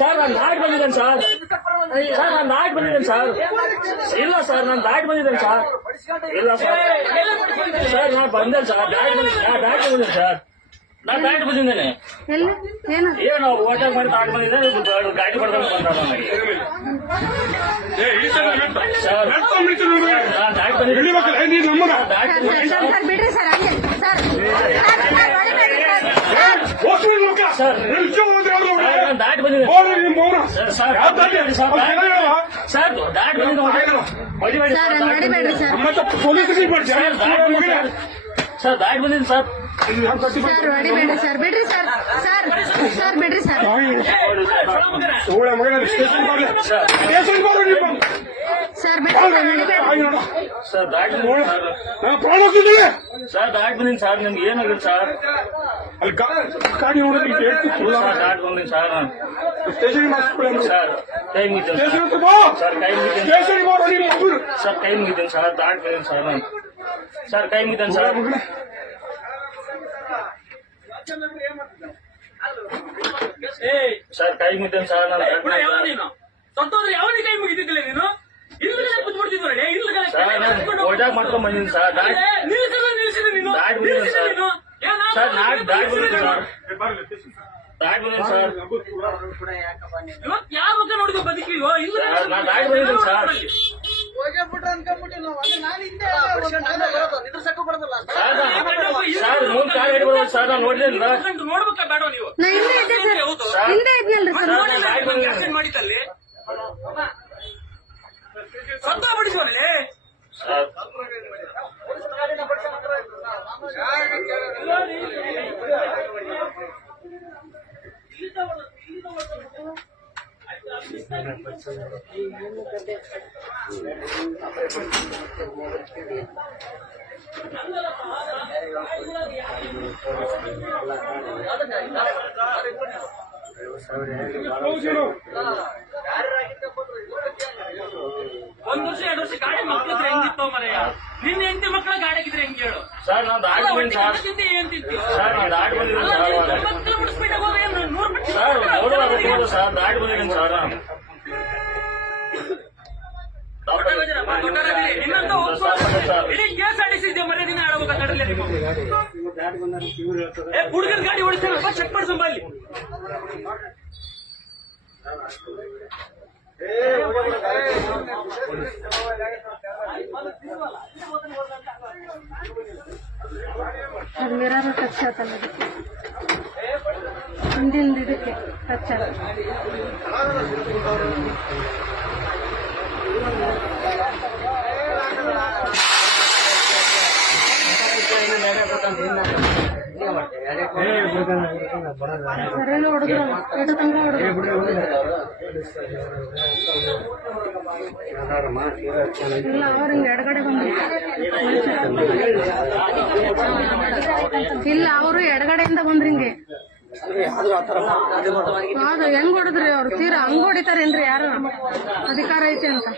Sir ಓಟಾಗ ನಾಟ್ ಬಂದಿದ್ದೇನೆ ಸರ್ ಸರ್ ಸರ್ ನಾನು ನಾಟ್ ಬಂದಿದ್ದೇನೆ ಸರ್ ಸರ್ ನಾನು ನಾಟ್ ಬಂದಿದ್ದೇನೆ ಸರ್ ಇಲ್ಲ ಸರ್ ನಾನು ದಾಟ್ ಬಂದಿದ್ದೇನೆ ಸರ್ ಇಲ್ಲ ಸರ್ ಸರ್ ನಾನು ಬಂದೆ ಸರ್ ದಾಟ್ ಬಂದಿದ್ದೆ ಸರ್ ದಾಟ್ ಬಂದಿದ್ದೇನೆ ಸರ್ ನಾನು ದಾಟ್ ಬಂದಿದ್ದೇನೆ ಏನು ಓಟಾಗ ಮಾಡಿ ದಾಟ್ ಬಂದಿದ್ದೇನೆ ಗಾಡಿ ಬಡ್ಕೊಂಡು ಬಂದ ಸರ್ ನಾನು ಬಂದಿದ್ದೇನೆ ಬಂದಿದ್ದೇನೆ ಸರ್ ನಾನು ದಾಟ್ ಬಂದಿದ್ದೇನೆ ಸರ್ ಸರ್ ದಾಟ್ ಬಂದಿದ್ದೇನೆ ಸರ್ ಸರ್ ದಾಟ್ ಬಂದಿದ್ದೇನೆ ಹೊಡಿಬೇಡಿ ಸರ್ ಸರ್ ದಾಟ್ ಹೊಡಿಬೇಡ್ರಿ ಬಂದಿದ್ದೇನೆ ಸರ್ ಸರ್ ದಾಟ್ ಬಂದಿದ್ದೇನೆ ಸರ್ ದಾಟ್ ಬಂದಿದ್ದೀನಿ ಸರ್ ಸರ್ ಹೊಡಿಬೇಡ್ರಿ ಸರ್ ಬಿಡ್ರಿ ಸರ್ ಸರ್ ಸರ್ ಬಿಡ್ರಿ ಸರ್ ಸರ್ ಬಿಡ್ರಿ ಸರ್ ಹೊಡಿಬೇಡ್ರಿ ಸರ್ ದಾಟ್ ಸರ್ ದಾಟ್ ಬಂದಿದ್ದೀನಿ ಸರ್ ನಿಮ್ಗೆ ಏನಾಗಿಲ್ಲ ಸರ್ ಗಾಡಿ ನೋಡೋದು ಸರ್ ದಾಟ್ ಬಂದಿದ್ದೀನಿ ಸರ್ ನಾನು ಸರ್ ಕೈ ಮುಗಿದ್ದೇನೆ ಸರ್ ಕೈ ಮುಗಿದ್ದೇನೆ ಸರ್ ಕೈ ಮುಗಿದ್ದೇನೆ ಸರ್ ದಾಟ್ ಬಂದಿದ್ದೀನಿ ಸರ್ ನಾನು ಸರ್ ಕೈ ಮುಗಿದ್ದೇನೆ ಸರ್ ಏಯ್, ಸರ್ ಕೈ ಮುಗಿದ್ದೇನೆ ಸರ್ ನಾನು ದಾಟ್ ಬಿಡ, ಯಾವ ಬಂದಿದ್ದೀನಿ. ನೀನು? ಸತ್ತೋದ್ರೆ ಯಾವನಿಗೆ ಕೈ ಮುಗಿತಿದ್ದಿಲ್ಲ ನೀನು ಇಲ್ಲೇ ಕುತ್ಬಿಡ್ತಿದ್ವರೆ ಇಲ್ಲ ಸರ್. ಮಾಡ್ಕೊಂಡ್ ದಾಟ್ ನಿಲ್ಸಿಲ್ಲ ಸರ್. ಸರ್. ನಾಟ್ ದಾಟ್ ಬಂದಿದ್ದೀನಿ ಸರ್ ದಾಟ್ ಸರ್. ಇವತ್ತು ಯಾವ ಬಗ್ಗೆ ನೋಡಿದ್ವಿ ಬದುಕಿವೋ ಇಲ್ಲ ಸರ್, ನಾನ್ ದಾಟ್ ಬಂದಿದ್ದೀನಿ ಸರ್. ಸರ್ ಮುಂದೆ ಕಾರ್ ಹಿಡ್ಬೋದು ಸರ್. ನಾನು ನೋಡ್ಲಿಲ್ಲ ನೋಡ್ಬೇಕಾ ಬೇಡ ನೀವು? ನಾ ಹಿಂದೆ ಇದ್ದೆ ಸರ್. ಹಿಂದೆ. ಇದ್ನಲ್ರಿ ಸರ್. ಸರ್ ನಾನು ದಾಟ್ ಒಂದ್ ವರ್ಷ ಎರಡು ವರ್ಷ ಗಾಡಿ ಮಕ್ಳಿದ್ರೆ ಹೆಂಗಿತ್ತು ಮರೆಯ ನಿನ್ನ ಹೆಂಡತಿ ಮಕ್ಕಳ ಗಾಡಿ ಆಗಿದ್ರೆ ಹೆಂಗ್ ಹೇಳು? ಸರ್ ನಾನು ದಾಟ್ ಬಂದಿದ್ದೀನಿ ನಾನು ದಾಟ್ ಬಂದಿದ್ದೀನಿ. ತೊಂಬತ್ತು ನೂರು ಬಿಟ್ಟು ದಾಟ್ ಬಂದಿದ್ದೀನಿ ನಾನು ಹುಡುಗರ ಗಾಡಿ ಓಡಿಸ್ತಾರೆ ಚೆಕ್ ಮಾಡ್ಸಂಬ ಅಲ್ಲಿ ಅದು ಮಿರರ್ ಟಚ್ ಆತಲ್ಲ ಅದಕ್ಕೆ. ಹಿಂದಿಂದ ಇದಕ್ಕೆ ಟಚ್ ಆಗ ಸರಿಯಾಗಿ ಹೊಡೆದ್ರು ಎಡು ತನಕ ಹೊಡೆದ್ರು ಇಲ್ಲ, ಅವ್ರು ಎಡಗಡೆಯಿಂದ ಬಂದ್ರಿ ಹಿಂಗೆ ಹೌದು ಹೆಂಗ್ ಹೊಡೆದ್ರಿ. ಅವ್ರು ತೀರಾ ಹಂಗ್ ಹೊಡಿತಾರೇನ್ರಿ ಯಾರು ಅಧಿಕಾರ ಐತೆ ಅಂತ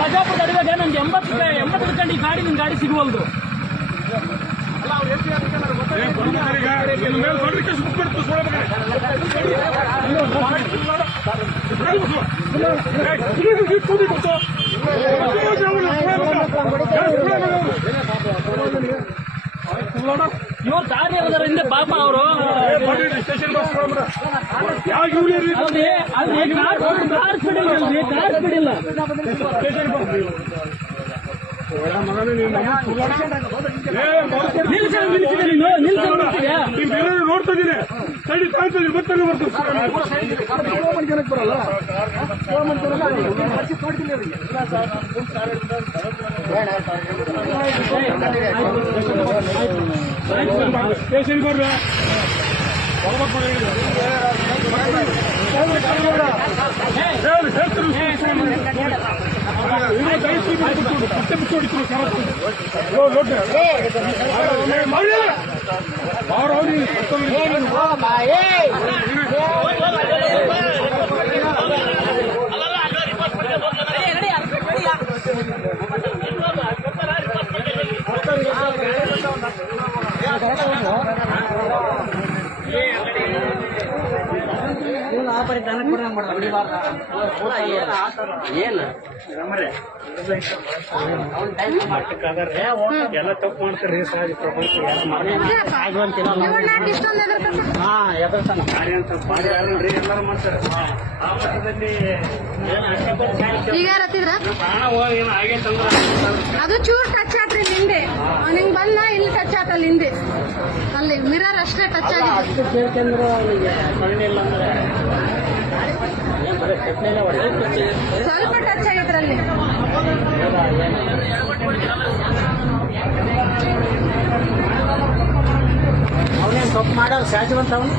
ಬಜಾಪುರ ನಡುವೆ ನಂಗೆ ಎಂಬತ್ತು ರೂಪಾಯಿ ಎಂಬತ್ತು ರೂಪಾಯಿ ಈ ಗಾಡಿ ನಿಮ್ಮ ಗಾಡಿ ಸಿಗುವಲ್ದು. ಇವ್ರು ದಾರಿ ಇರೋದ್ರ ಹಿಂದೆ ಪಾಪ ಅವರು ಅಲ್ರಿ ಕಾರ್ ಕಾರ್ ಬಿಡಿಲ್ಲ ಕಾರ್ ಸ್ಪೀಡಿಲ್ಲ ನೋಡ್ತಾ ಇದೀನಿ ಸೈಡ್ ಇದೀನಿ ಮತ್ತೆ ಸ್ಟೇಷನ್ ಬರ್ರಿ. Yeah. ಅದು ಚೂರ್ ಟಚ್ ಆತ್ರಿ ಹಿಂದೆ ನಿಂಗ್ ಬಂದ ಇಲ್ಲಿ ಟಚ್ ಆತಲ್ಲ ಹಿಂದೆ ಅಲ್ಲಿ ಮಿರರ್ ಅಷ್ಟೇ ಟಚ್ ಆಗಿದೆ. ಸ್ವಲ್ಪ ಟಚ್ ಆಗಿದ್ರಲ್ಲಿ ಅವನೇನು ತಪ್ಪು ಮಾಡ್ಯಾರ ಸಹಜವಂತ ಅವನು.